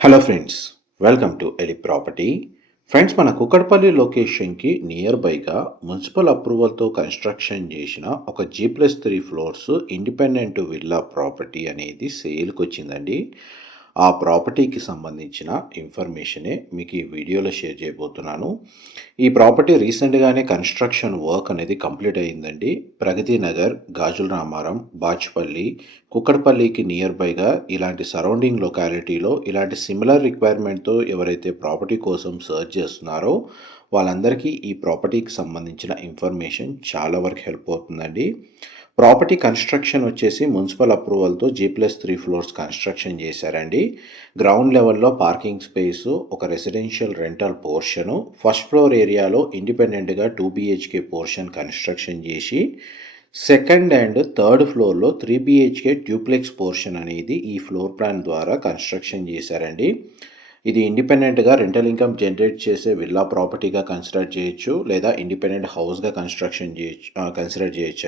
Hello friends welcome to Eli property friends మన కుక్కడపల్లి లొకేషన్కి near బైగా మున్సిపల్ అప్రూవల్తో కన్స్ట్రక్షన్ చేసిన ఒక G plus three floors independent villa property అనేది సేల్కి వచ్చిందండి. ఆ ప్రాపర్టీకి సంబంధించిన ఇన్ఫర్మేషనే మీకు ఈ వీడియోలో షేర్ చేయబోతున్నాను. ఈ ప్రాపర్టీ రీసెంట్గానే కన్స్ట్రక్షన్ వర్క్ అనేది కంప్లీట్ అయ్యిందండి. ప్రగతి నగర్ గాజుల రామారం బాచ్పల్లి కుక్కడపల్లికి నియర్ బైగా ఇలాంటి సరౌండింగ్ లొకాలిటీలో ఇలాంటి సిమిలర్ రిక్వైర్మెంట్తో ఎవరైతే ప్రాపర్టీ కోసం సర్చ్ చేస్తున్నారో వాళ్ళందరికీ ఈ ప్రాపర్టీకి సంబంధించిన ఇన్ఫర్మేషన్ చాలా వరకు హెల్ప్ అవుతుందండి. ప్రాపర్టీ కన్స్ట్రక్షన్ వచ్చేసి municipal అప్రూవల్తో G plus three floors construction చేశారండి. గ్రౌండ్ లెవెల్లో పార్కింగ్ స్పేస్ ఒక residential rental portion first floor ఏరియాలో ఇండిపెండెంట్గా టూ బిహెచ్కే పోర్షన్ కన్స్ట్రక్షన్ చేసి సెకండ్ అండ్ థర్డ్ ఫ్లోర్లో త్రీ బిహెచ్కే ట్యూప్లెక్స్ పోర్షన్ అనేది ఈ ఫ్లోర్ ప్లాన్ ద్వారా కన్స్ట్రక్షన్ చేశారండి. ఇది ఇండిపెండెంట్గా రెంటల్ ఇన్కమ్ జనరేట్ చేసే విల్లా ప్రాపర్టీగా కన్సిడర్ చేయొచ్చు లేదా ఇండిపెండెంట్ హౌస్గా కన్స్ట్రక్షన్ చేయొచ్చు కన్సిడర్ చేయొచ్చు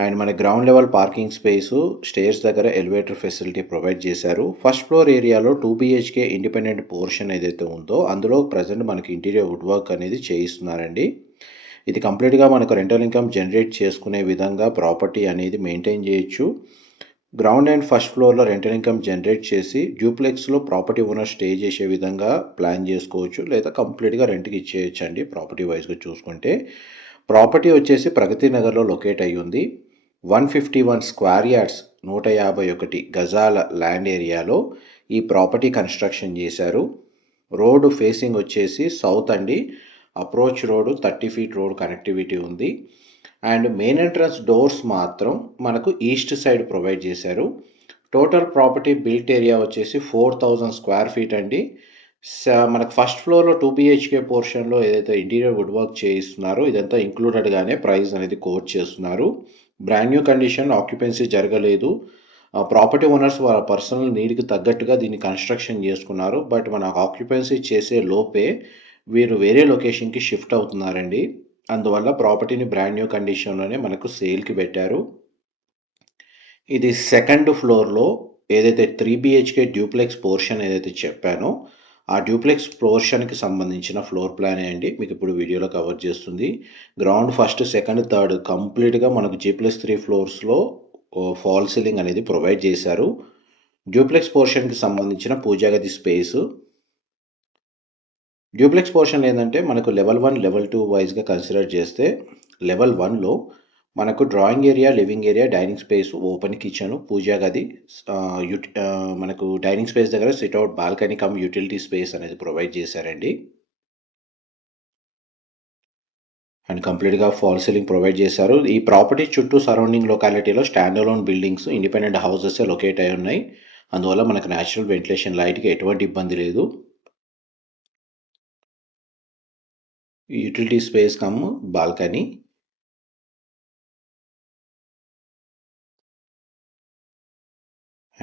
అండ్ మన ground level parking space stairs దగ్గర ఎలివేటర్ ఫెసిలిటీ ప్రొవైడ్ చేశారు. ఫస్ట్ ఫ్లోర్ ఏరియాలో టూ బీహెచ్కే ఇండిపెండెంట్ పోర్షన్ ఏదైతే ఉందో అందులో ప్రజెంట్ మనకి ఇంటీరియర్ వుడ్ వర్క్ అనేది చేయిస్తున్నారండి. ఇది కంప్లీట్గా మనకు రెంటల్ ఇన్కమ్ జనరేట్ చేసుకునే విధంగా ప్రాపర్టీ అనేది మెయింటైన్ చేయొచ్చు. గ్రౌండ్ అండ్ ఫస్ట్ ఫ్లోర్లో రెంటల్ ఇన్కమ్ జనరేట్ చేసి డ్యూప్లెక్స్లో ప్రాపర్టీ ఓనర్ స్టే చేసే విధంగా ప్లాన్ చేసుకోవచ్చు లేదా కంప్లీట్గా రెంట్కి ఇచ్చేయచ్చు అండి ప్రాపర్టీ వైజ్గా చూసుకుంటే. ప్రాపర్టీ వచ్చేసి ప్రగతి నగర్లో లొకేట్ అయ్యి ఉంది one fifty one square yards నూట యాభై ఒకటి గజాల ల్యాండ్ ఏరియాలో ఈ ప్రాపర్టీ కన్స్ట్రక్షన్ చేశారు. రోడ్డు ఫేసింగ్ వచ్చేసి సౌత్ అండి. Approach road thirty feet road connectivity ఉంది. అండ్ మెయిన్ ఎంట్రన్స్ డోర్స్ మాత్రం మనకు ఈస్ట్ సైడ్ ప్రొవైడ్ చేశారు. టోటల్ ప్రాపర్టీ బిల్ట్ ఏరియా వచ్చేసి ఫోర్ థౌజండ్ స్క్వేర్ ఫీట్ అండి. మనకు ఫస్ట్ ఫ్లోర్లో టూ బిహెచ్కే పోర్షన్లో ఏదైతే ఇంటీరియర్ వుడ్ వర్క్ చేయిస్తున్నారో ఇదంతా ఇంక్లూడెడ్గానే ప్రైస్ అనేది కోట్ చేస్తున్నారు. బ్రాండ్ న్యూ కండిషన్ ఆక్యుపెన్సీ జరగలేదు. ప్రాపర్టీ ఓనర్స్ వాళ్ళ పర్సనల్ నీడ్కి తగ్గట్టుగా దీన్ని కన్స్ట్రక్షన్ చేసుకున్నారు. బట్ మన ఆక్యుపెన్సీ చేసే లోపే వీరు వేరే లొకేషన్కి షిఫ్ట్ అవుతున్నారండి. అందువల్ల ప్రాపర్టీని బ్రాండ్ న్యూ కండిషన్లోనే మనకు సేల్కి పెట్టారు. ఇది సెకండ్ ఫ్లోర్లో ఏదైతే త్రీ బిహెచ్కే డ్యూప్లెక్స్ పోర్షన్ ఏదైతే చెప్పానో ఆ డ్యూప్లెక్స్ పోర్షన్కి సంబంధించిన ఫ్లోర్ ప్లానే అండి? మీకు ఇప్పుడు వీడియోలో కవర్ చేస్తుంది. గ్రౌండ్ ఫస్ట్ సెకండ్ థర్డ్ కంప్లీట్గా మనకు జీ ప్లస్ త్రీ ఫ్లోర్స్లో ఫాల్ సీలింగ్ అనేది ప్రొవైడ్ చేశారు. డ్యూప్లెక్స్ పోర్షన్కి సంబంధించిన పూజాగది స్పేస్ డ్యూప్లెక్స్ పోర్షన్ ఏంటంటే మనకు లెవెల్ వన్ లెవెల్ టూ వైజ్గా కన్సిడర్ చేస్తే లెవెల్ వన్లో మనకు drawing area living area dining space open kitchen పూజా గది మనకు డైనింగ్ స్పేస్ దగ్గర sit out balcony cum utility space అనేది ప్రొవైడ్ చేశారండి. అండ్ కంప్లీట్గా ఫాల్ సీలింగ్ ప్రొవైడ్ చేశారు. ఈ ప్రాపర్టీ చుట్టూ surrounding లొకాలిటీలో stand alone buildings independent houses locate అయి ఉన్నాయి. అందువల్ల మనకు న్యాచురల్ వెంటిలేషన్ లైట్కి ఎటువంటి ఇబ్బంది లేదు. Utility space cum balcony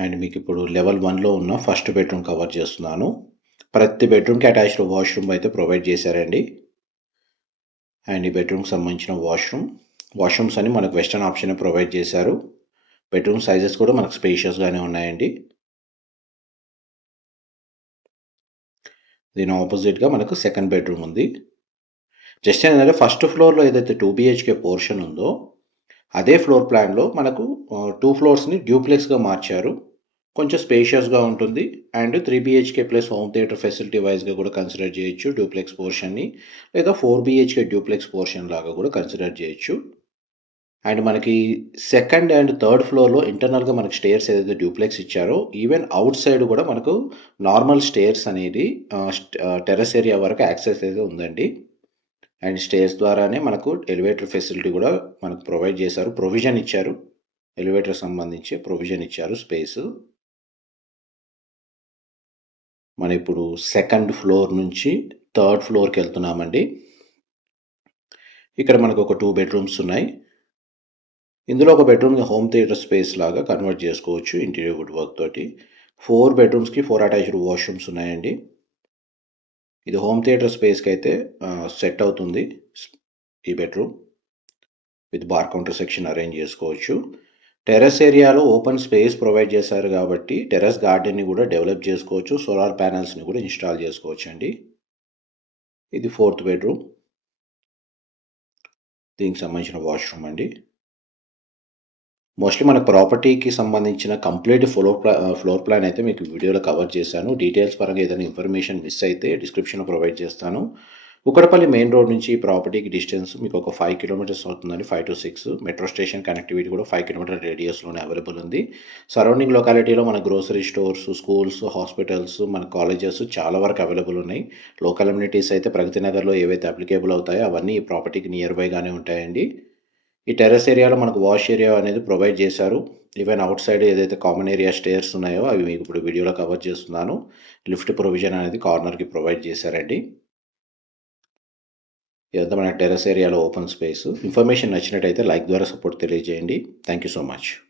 and మీకు ఇప్పుడు లెవెల్ వన్లో ఉన్న ఫస్ట్ బెడ్రూమ్ కవర్ చేస్తున్నాను. ప్రతి బెడ్రూమ్కి అటాచ్డ్ వాష్రూమ్ అయితే ప్రొవైడ్ చేశారండి. అండ్ ఈ బెడ్రూమ్కి సంబంధించిన వాష్రూమ్ వాష్రూమ్స్ అని మనకు వెస్టర్న్ ఆప్షన్ ప్రొవైడ్ చేశారు. బెడ్రూమ్ సైజెస్ కూడా మనకు స్పేషియస్గానే ఉన్నాయండి. దీని ఆపోజిట్గా మనకు సెకండ్ బెడ్రూమ్ ఉంది. జస్ట్ ఏంటంటే ఫస్ట్ ఫ్లోర్లో ఏదైతే టూ బిహెచ్కే పోర్షన్ ఉందో అదే ఫ్లోర్ ప్లాన్లో మనకు టూ ఫ్లోర్స్ని డ్యూప్లెక్స్గా మార్చారు. కొంచెం స్పేషియస్గా ఉంటుంది. And three BHK plus home theatre facility వైజ్గా కూడా కన్సిడర్ చేయొచ్చు డ్యూప్లెక్స్ పోర్షన్ని లేదా ఫోర్ బిహెచ్కే డ్యూప్లెక్స్ పోర్షన్ లాగా కూడా కన్సిడర్ చేయొచ్చు. అండ్ మనకి సెకండ్ అండ్ థర్డ్ ఫ్లోర్లో ఇంటర్నల్గా మనకి స్టేర్స్ ఏదైతే డ్యూప్లెక్స్ ఇచ్చారో ఈవెన్ అవుట్ సైడ్ కూడా మనకు నార్మల్ స్టేర్స్ అనేది టెరస్ ఏరియా వరకు యాక్సెస్ అయితే ఉందండి. అండ్ స్టేర్స్ ద్వారానే మనకు ఎలివేటర్ ఫెసిలిటీ కూడా మనకు ప్రొవైడ్ చేశారు. ప్రొవిజన్ ఇచ్చారు. ఎలివేటర్ సంబంధించి ప్రొవిజన్ ఇచ్చారు స్పేస్ మనం ఇప్పుడు సెకండ్ ఫ్లోర్ నుంచి థర్డ్ ఫ్లోర్కి వెళ్తున్నామండి. ఇక్కడ మనకు ఒక టూ బెడ్రూమ్స్ ఉన్నాయి. ఇందులో ఒక బెడ్రూమ్ని హోమ్ థియేటర్ స్పేస్ లాగా కన్వర్ట్ చేసుకోవచ్చు ఇంటీరియర్ వుడ్ వర్క్ తోటి. ఫోర్ బెడ్రూమ్స్కి ఫోర్ అటాచ్డ్ వాష్రూమ్స్ ఉన్నాయండి. ఇది హోమ్ థియేటర్ స్పేస్కి అయితే సెట్ అవుతుంది. ఈ bedroom with bar counter section arrange చేసుకోవచ్చు. టెర్రస్ ఏరియాలో ఓపెన్ స్పేస్ ప్రొవైడ్ చేశారు కాబట్టి టెర్రస్ గార్డెన్‌ని కూడా డెవలప్ చేసుకోవచ్చు. సోలార్ ప్యానెల్స్‌ని కూడా ఇన్‌స్టాల్ చేసుకోవచ్చు అండి ఇది ఫోర్త్ బెడ్‌రూమ్. దీనికి సంబంధించిన వాష్‌రూమ్ అండి. మోస్ట్‌లీ మన ప్రాపర్టీకి సంబంధించిన కంప్లీట్ ఫ్లోర్ ప్లా ఫ్లోర్ ప్లాన్ అయితే మీకు వీడియోలో కవర్ చేశాను. డీటెయిల్స్ పరంగా ఏదైనా ఇన్ఫర్మేషన్ మిస్ అయితే డిస్క్రిప్షన్‌లో ప్రొవైడ్ చేస్తాను. కుకట్పల్లి మెయిన్ రోడ్ నుంచి ఈ ప్రాపర్టీకి డిస్టెన్స్ మీకు ఒక ఫైవ్ కిలోమీటర్స్ అవుతుందండి. 5-6 మెట్రో స్టేషన్ కనెక్టివిటీ కూడా ఫైవ్ కిలోమీటర్ రేడియస్‌లోనే అవైలబుల్ ఉంది. సరౌండింగ్ లొకాలిటీలో మన గ్రోసరీ స్టోర్స్, స్కూల్స్, హాస్పిటల్స్, మన కాలేజెస్ చాలా వరకు అవైలబుల్ ఉన్నాయి. లోకల్ అమ్యూనిటీస్ అయితే ప్రగతి నగర్‌లో ఏవైతే అప్లికేబుల్ అవుతాయో అవన్నీ ఈ ప్రాపర్టీకి నియర్ బైగానే ఉంటాయండి. ఈ టెర్రస్ ఏరియాలో మనకు వాష్ ఏరియా అనేది ప్రొవైడ్ చేశారు. ఈవెన్ అవుట్ సైడ్ ఏదైతే కామన్ ఏరియా స్టేర్స్ ఉన్నాయో అవి మీకు ఇప్పుడు వీడియోలో కవర్ చేస్తున్నాను. లిఫ్ట్ ప్రొవిజన్ అనేది కార్నర్‌కి ప్రొవైడ్ చేశారండి. ఇదంతా మన టెర్రస్ ఏరియాలో ఓపెన్ స్పేస్. ఇన్ఫర్మేషన్ నచ్చినట్టయితే లైక్ ద్వారా సపోర్ట్ తెలియజేయండి. Thank you so much.